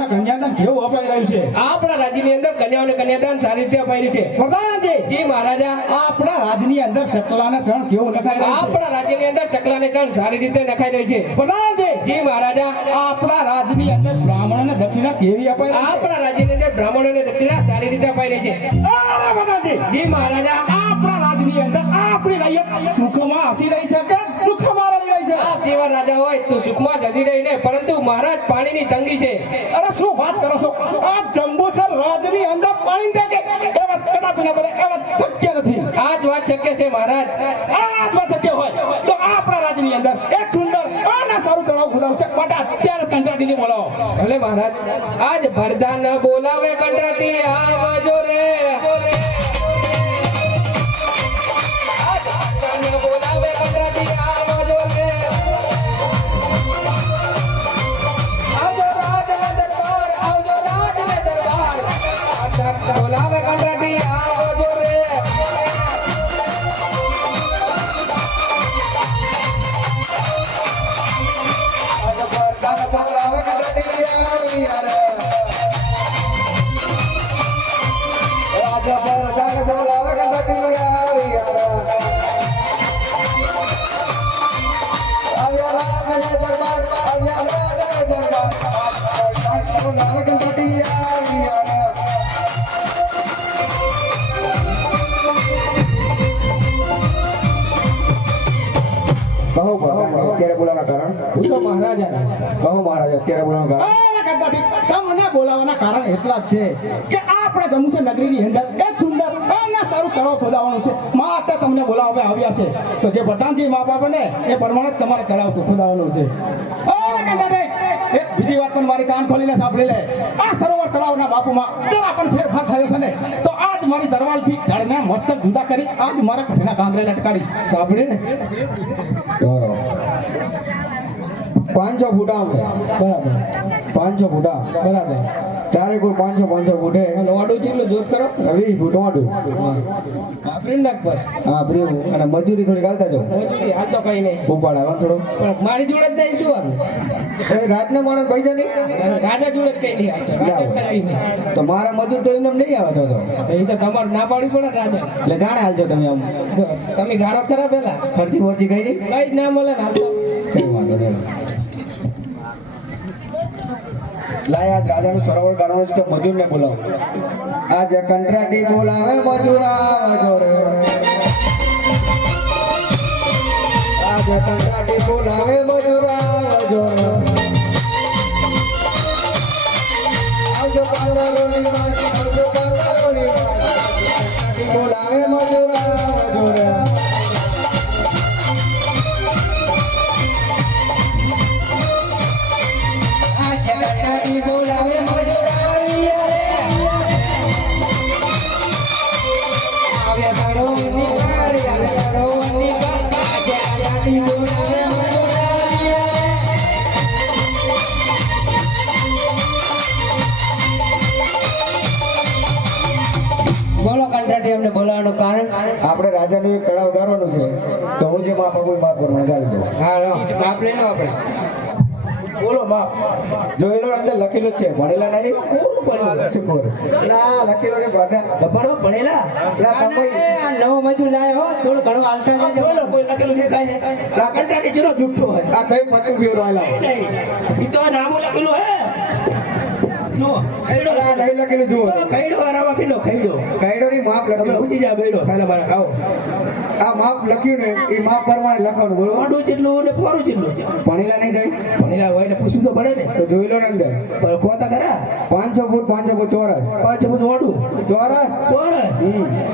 કન્યાદાન કેવું અપાઈ રહ્યું છે? આપણા રાજ્યની અંદર કન્યાઓને કન્યાદાન સારી રીતે અપાયેલું છે. પ્રધાનજી, જી મહારાજા. આપણા રાજ્યની અંદર ચકલાના ચણ કેવું નખાઈ રહ્યું છે? આપણા રાજ્યની અંદર ચકલાને ચણ સારી રીતે નખાઈ રહી છે. પ્રધાનજી, જી મહારાજા. આપણા રાજ્યની અંદર બ્રાહ્મણોને દક્ષિણા કેવી અપાઈ રહી છે? આપણા રાજ્યની અંદર બ્રાહ્મણોને દક્ષિણા સારી રીતે અપાઈ રહી છે. અરે પ્રધાનજી, જી મહારાજા. આપણા રાજ્યની અંદર આપણી રૈયત સુખમાં હસી રહી છે કે દુઃખમાં રડી રહી છે? આપ જેવા રાજા હોય તો સુખમાં જ હસી રહી ને, પરંતુ મહારાજ પાણીની તંગી છે. અરે શું વાત કરો છો? આ જંબુસર રાજની અંદર પાણી દે કે એ વાત કદાપી ના બને, એ વાત શક્ય નથી. આ જ વાત શક્ય છે મહારાજ. આ જ વાત શક્ય હોય તો આપણા રાજની અંદર એક સુંદર અને સારું તળાવ ખોદાવશે. માટે અત્યારે કંટાળીને બોલાવો. ભલે મહારાજ. આજ ભરદાન બોલાવે કંટાટી આવજો રે. આજ ભરદાન બોલાવે કંટાટી આવજો રે. આવજો રાજને દરબાર, આવજો રાજને દરબાર. ભરદાન બોલાવે કંટાટી આવજો રે. અત્યારે બોલાવવાના કારણ પૂછો મહારાજા. કહો મહારાજ, અત્યારે બોલાવવાના કારણ તમને બોલાવવાના કારણ એટલા જ છે કે આપણે જંબુસર નગરીની અંદર એક સુંદર અને સારું તળાવ ખોદાવવાનું છે. માટે તમને બોલાવવા આવ્યા છે. તો જે પ્રધાનજી મા બાપ ને એ પ્રમાણે જ તમારે તળાવ ખોદાવવાનું છે. એક બીજી વાત પણ મારી કાન ખોલીને સાંભળી લે. આ સરોવર તળાવના બાપુમાં જરા પણ ફેરફાર થયો છે ને તો આજ મારી દરવાલથી જળને મસ્તક જુદા કરી આજ મારા કઠીના કાંગરે લટકાડી. સાંભળી ને? 500 ફૂટા બરાબર 500 ફૂટા બરાબર. ચારે કુલ 500 ફૂટે વાડું ચેટલું જોત કરો. 20 ફૂટ વાડું. પ્રિન્ડક બસ. હા પ્રિય અને મજૂરી થોડી ગાલતા જાઓ. મજૂરી હાલ તો કઈ નહીં. ઉપાડા થોડો પણ મારી જોડે જ નહીં શું હારું? એ રાતના માણસ પૈસા નહીં રાજા જોડે જ કઈ નહીં હાલતો. રાજા જ કઈ નહીં. તો મારા મજૂર તો એમને નહીં આવે તો એ તો તમારે ના પાડવી પડે રાજા. એટલે જાણે હાલજો તમે આમ તમે ગારો ખરા પેલા ખર્ચી વર્ચી કઈ નહીં કઈ જ ના મળે ને હાલતો. કઈ વાંધો નહીં. લાય આજ રાજાનું સરોવર ગાળવાનું છે તો મજૂરને બોલાવો. આજે કંટ્રાટી બોલાવે મજૂર આવજો રે. આજે કંટ્રાટી બોલાવે મજૂર આવજો રે. આવજો પાંદરોની વાત, આવજો પાંદરોની વાત. કંટ્રાટી બોલાવે મજૂર આવજો રે. બોલાવે મજૂર આવ્યા રે. આવ્યા તારો નિકાર, આવ્યા તારો નિકાર. આજે આજાદી બોલાવે મજૂર આવ્યા રે. બોલો કંટાટી અમને બોલાવવાનું કારણ? આપણે રાજાનું એક તળાવ ગાળવાનું છે તો હું જે માપ આપું માપ પ્રમાણે ગાળી દઉં. હા માપ લઈ લો આપણે. બોલો માપ જોયેલો અંદર લખેલું છે ભણેલા નહીં કોનું ભણ્યું શુક્ર ના લખેલો ને ભણો ભણેલા લા તમે આ નવો મજૂર લાયો હો થોડું ઘણું હાલતા જજો. બોલો કોઈ લખેલું દેખાય છે લા કંટાટી ચલો જુઠ્ઠો હોય આ કઈ પતંગ પીરો આલા નહીં ઈ તો નામ લખેલું હે નો ખૈડો લા નહીં લખેલું જુઓ ખૈડો આરામાં પીલો ખૈડો ની માપ લખેલું પૂછી જા બેડો સાલા મારા ખાઓ આ માપ લખ્યું ને એ માપ પ્રમાણે લખવાનું બોલો વાડું જેટલું ને પોરું જેટલું છે ભણેલા નહીં જાય ભણેલા હોય ને પૂછવું તો પડે ને તો જોઈ લો ને અંદર પણ ખોતા ખરા 500 ફૂટ ચોરસ 500 ફૂટ વાડું ચોરસ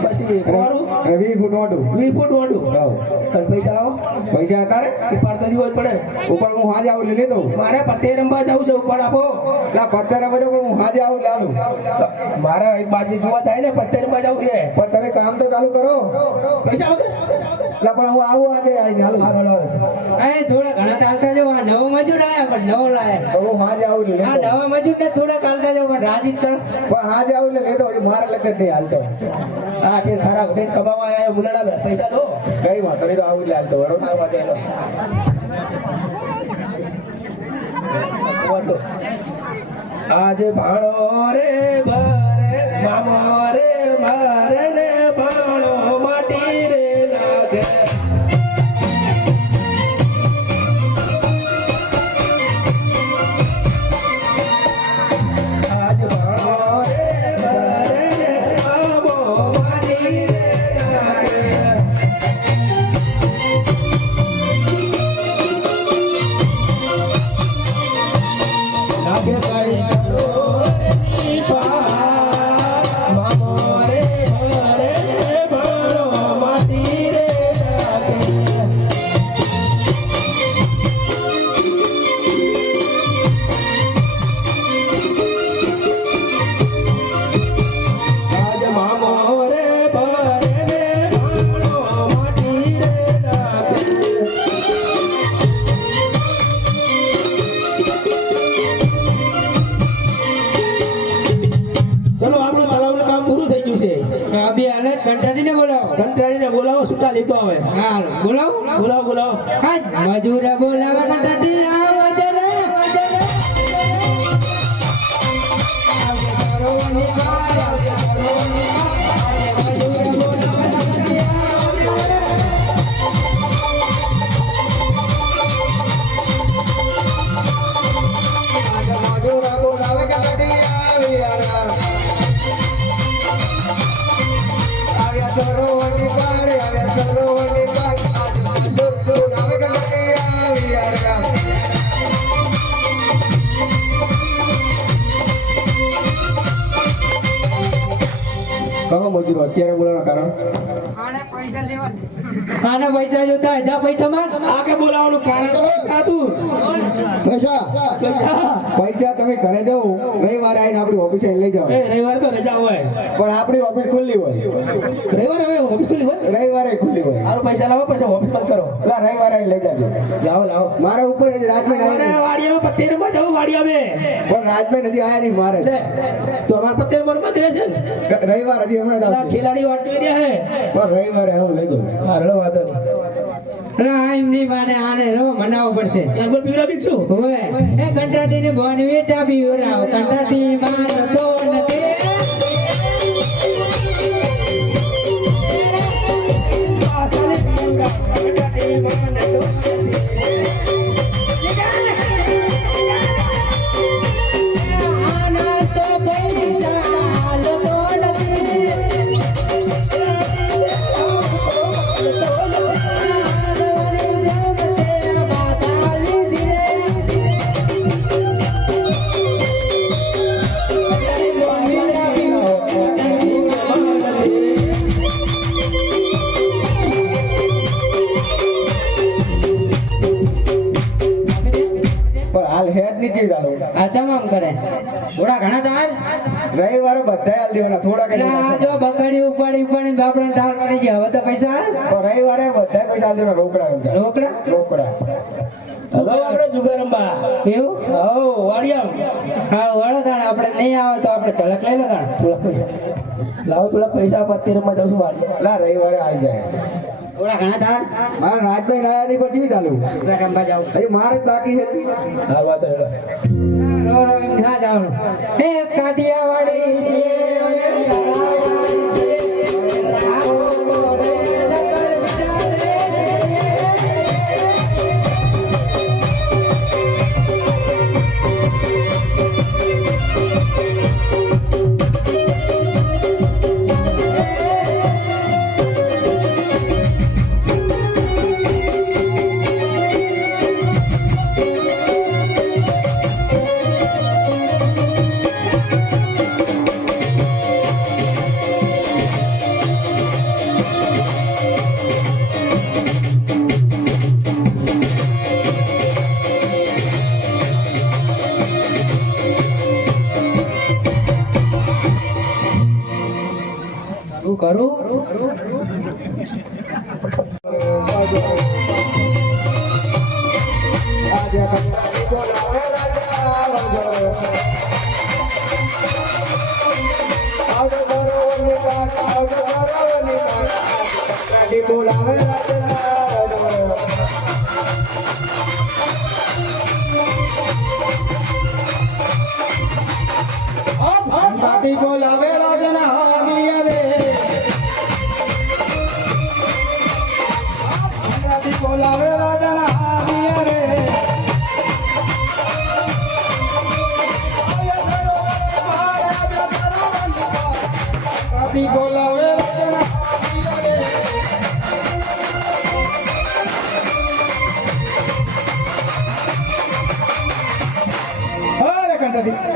પછી પોરું 20 ફૂટ વાડું 20 ફૂટ વાડું હા પૈસા લાવો પૈસા અત્યારે ઉપાડતા જીવો જ પડે ઉપર હું હાજે આવું લઈ લેતો મારે પત્તે રંબા જાવું છે ઉપાડ આપો લા પત્તે રંબા જાવ હું હાજે આવું લાલું મારે એક બાજુ જોવા થાય ને પત્તે રંબા જાવું છે પણ તમે કામ તો ચાલુ કરો પૈસા વગર લા પણ હું આવું આજે આવીને હાલું હાલો એ થોડા ઘણા ચાલતા જો આ નવો મજૂર આયા પણ નવો લાયા તો હું હાજે આવું લઈ આ નવા મજૂર ને થોડા ચાલતા જો પણ રાજી કર પણ હાજે આવું લઈ લેતો મારે લગત નહીં હાલતો આ ટેન ખરાબ ટેન કમાવા આયા મુલાડા પૈસા દો કઈ વાત તો આવું જ હાલતો બરોબર આવા દેલો આજ ભાણો રે ભરે મામો રે મારે ને ભાણો માટી રે નાખે આજ ભાણો રે ભરે ને મામો માટી રે નાખે લાગે ભાઈ સરોવરની પાર મામો રે ભરે ને ભાણો માટી રે નાખે આજ મામો રે ભરે ને ભાણો માટી રે નાખે ચલો આપણું તલાવનું કામ પૂરું થઈ ગયું છે તો અભી હાલે કંટાળીને બોલાવો કંટાળીને બોલાવો છૂટા લીધો હવે હાલ બોલાવો બોલાવો બોલાવો હાજ મજૂર બોલાવે કંટાળી આવો જરા આવજે સરોવરની પાર આવજે સરોવરની પાર મજૂર બોલાવે કંટાળી મજૂર બોલાવે કંટાળી આવ્યા સરોવરની પાર આવ્યા સરોવરની પાર મજૂર બોલાવે કંટાળી આવ્યા કહો મજૂરો અત્યારે બોલાવવાનું કારણ આના પૈસા જોતા હજા પૈસા માંગ આ કે બોલાવવાનું કારણ પૈસા તું પૈસા પૈસા પૈસા તમે ઘરે જાઓ રવિવારે આવીને આપણી ઓફિસે લઈ જાઓ એ રવિવારે તો રજા હોય પણ આપણી ઓફિસ ખુલ્લી હોય રવિવારે હવે ઓફિસ ખુલ્લી હોય રવિવારે ખુલ્લી હોય હારું પૈસા લાવો પછી ઓફિસ બંધ કરો એટલે રવિવારે આવીને લઈ જાજો લાવો લાવો મારા ઉપર હજી રાજભાઈ અમારે આવ્યા વાડિયામાં પત્તેરમાં જવું વાડિયામાં પણ રાજભાઈ હજી આયા નહીં મારે લે તો અમારે પત્તેરમાં બંધ રહે છે ને રવિવાર હજી હમણાં જ આ આવશે ખેલાડી વાટી રહ્યા હે પણ રવિવારે હું લઈ જાઉં હા રડો વાતો એમની બાને આને રો મનાવવો પડશે એકવાર પીવડા બીકશું ઓય એ કંટાટીને બોન વેટા પીવરાવ કંટાટી માર તો નથી આના તો પૈસા લો તો પણ હાલ હેડ નીચે ચાલો આ ચમામ કરે થોડા ઘણા તાલ રવિવારે બધા હાલ દેવાના થોડા કઈ આ જો બકડી ઉપાડી ઉપાડી બાપડા ઢાળ પડી ગયા હવે તો પૈસા પણ રવિવારે બધા પૈસા હાલ દેવાના રોકડા એમ થાય. રોકડા રોકડા હલો આપણે જુગારંબા એવું હો વાડિયામ હા વળો તાણ આપણે નહીં આવે તો આપણે ઝલક લઈ લો તાણ થોડા પૈસા લાવો થોડા પૈસા પત્તેરમાં જાઉં છું વાડિયા લા રવિવારે આવી જાય થોડા ઘણા તાલ મારા રાજભાઈ નાયા નહીં પણ કેવી ચાલુ રંબા જાવ હજી મારે જ બાકી છે હાલ વાત હેડો રો રો એમ ના જાવ હે કાઠિયાવાડી છે કરું આજે કંટાળી બોલાવે રાજા આવજો સરોવરની પાર આવજો સરોવરની પાર કંટાળી બોલાવે રાજા આવજો હાથી બોલાવે રાજના આવ્યા રે હાથી બોલાવે રાજના આવ્યા રે હાથી બોલાવે રાજના આવ્યા રે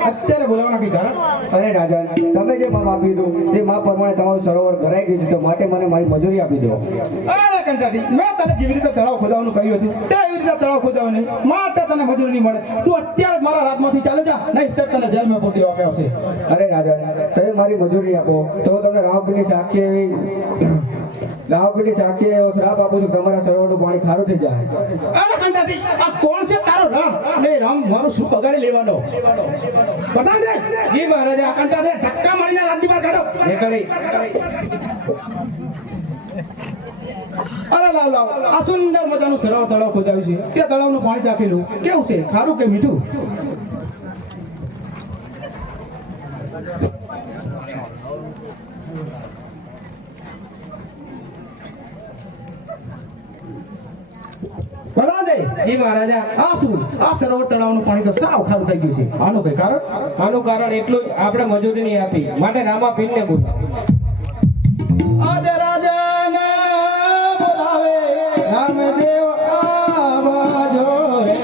અત્યારે બોલાવવાના કઈ કારણ? અરે રાજા, તમે જે માપ આપી દીધું તે માપ પ્રમાણે તમારું સરોવર ભરાઈ ગયું છે, તો માટે મને મારી મજૂરી આપી દો. અરે કંટાળી, મેં તને જેવી રીતે તળાવ ખોદાવાનું કહ્યું હતું તેવી રીતે તળાવ ખોદાવવાની માટે તને મજૂરી નહીં મળે. તું અત્યારે જ મારા રાજમાંથી ચાલે જા, નહીં તો તને જેલમાં પૂરતી વાપે આવશે. અરે રાજા, તમે મારી મજૂરી આપો તો તમને રામપીરની સાક્ષી એવો શ્રાપ આપું છું, તમારા સરોવરનું પાણી ખારું થઈ જાય. અરે કંટાળી, આ કોણ છે તારો રામ? ને રામ મારું શું બગાડી લેવાનો? બતા દે. જી મહારાજા. આ કંટાળી ધક્કા મારીને રાજ્ય બહાર કાઢો. અરે લાવ લાવ, આ સુંદર મજાનું સરોવર તળાવ ખોદાવ્યું છે. તે તળાવનું પાણી ચાખેલું કેવું છે? ખારું કે મીઠું? જી મહારાજા. આ શું? આ સરોવર તળાવનું પાણી તો સાવ ખારું થઈ ગયું છે. આનું કઈ કારણ? આનું કારણ એટલું જ, આપણે મજૂરી નહીં આપી માટે રામાપીરને બોલાવ્યો. આજે રાજાને બોલાવે રામદેવ આવજો રે.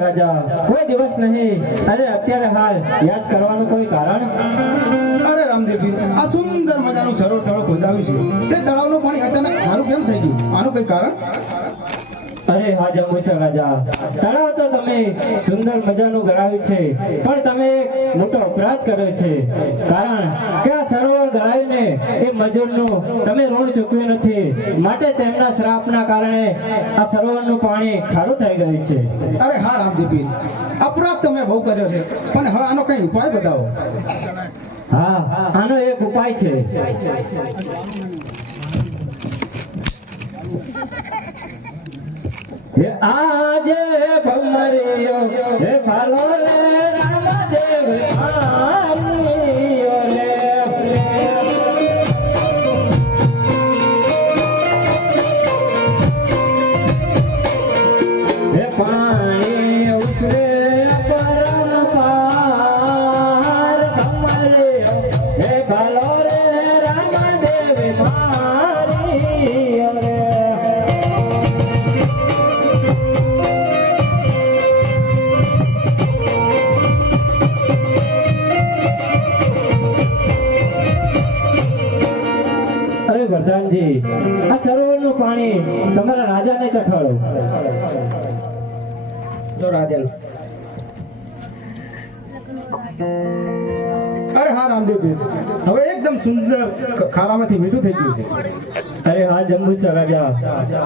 રાજા, કોઈ દિવસ નહીં, અરે અત્યારે હાલ યાદ કરવાનું કોઈ કારણ? અરે રામદેવજી, આ સુંદર મજાનું સરોવર તળાવ ખોદાવ્યું છે, તે તળાવનું પાણી અચાનક ખારું કેમ થઈ ગયું? આનું કઈ કારણ? અરે હા જંબુસર રાજા, તળાવ તો તમે સુંદર મજાનું ગળાવ્યું છે, પણ તમે એક મોટો અપરાધ કર્યો છે. કારણ કે આ સરોવર ગળાવીને એ મજૂરનું તમે ઋણ ચૂકવ્યું નથી, માટે તેમના શ્રાપના કારણે આ સરોવરનું પાણી ખારું થઈ ગયું છે. અરે હા રામદેવજી, અપરાધ તો મેં બહુ કર્યો છે, પણ હવે આનો કઈ ઉપાય બતાવો. હા, આનો એક ઉપાય છે. આજે ભમરિયો હે ભાલો રે રામદેવ આલિયો રે. હે પાણી ઉસરે પરંપાર ભમરિયો હે ભાલો રે રામદેવ મારિયો રે. પ્રધાનજી, આ સરોવરનું પાણી તમારા રાજાને ચખાડો. તો રાજન. અરે હા રામદેવજી, હવે એકદમ સુંદર ખારામાંથી મીઠું થઈ ગયું છે. અરે હા જંબુસર રાજા,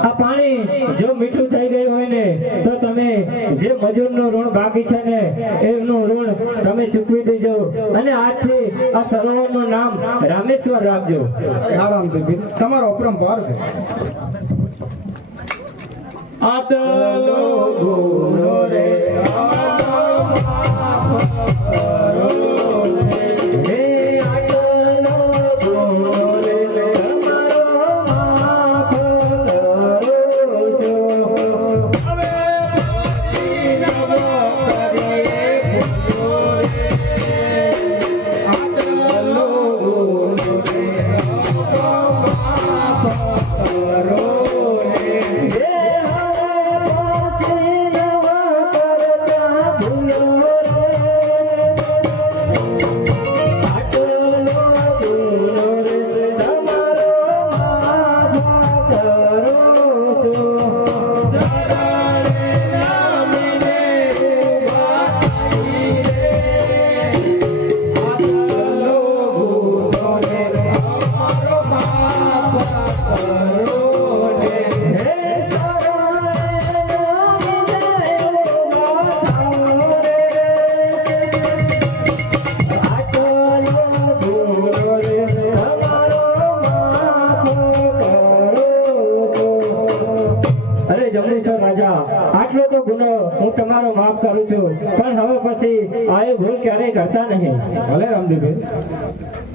આ પાણી જો મીઠું થઈ ગયું હોય ને તો તમે જે મજૂરનું ઋણ બાકી છે ને એનું ઋણ તમે ચૂકવી દેજો, અને આજથી આ સરોવરનું નામ રામેશ્વર રાખજો. હા રામદેવજી, તમારો અપરંપાર છે. આતલો ગુનો રે હે જંબુસર રાજા, આટલો તો ગુનો હું તમારો માફ કરું છું, પણ હવે પછી આવી ભૂલ ક્યારેય કરતા નહીં. ભલે રામદેવભાઈ.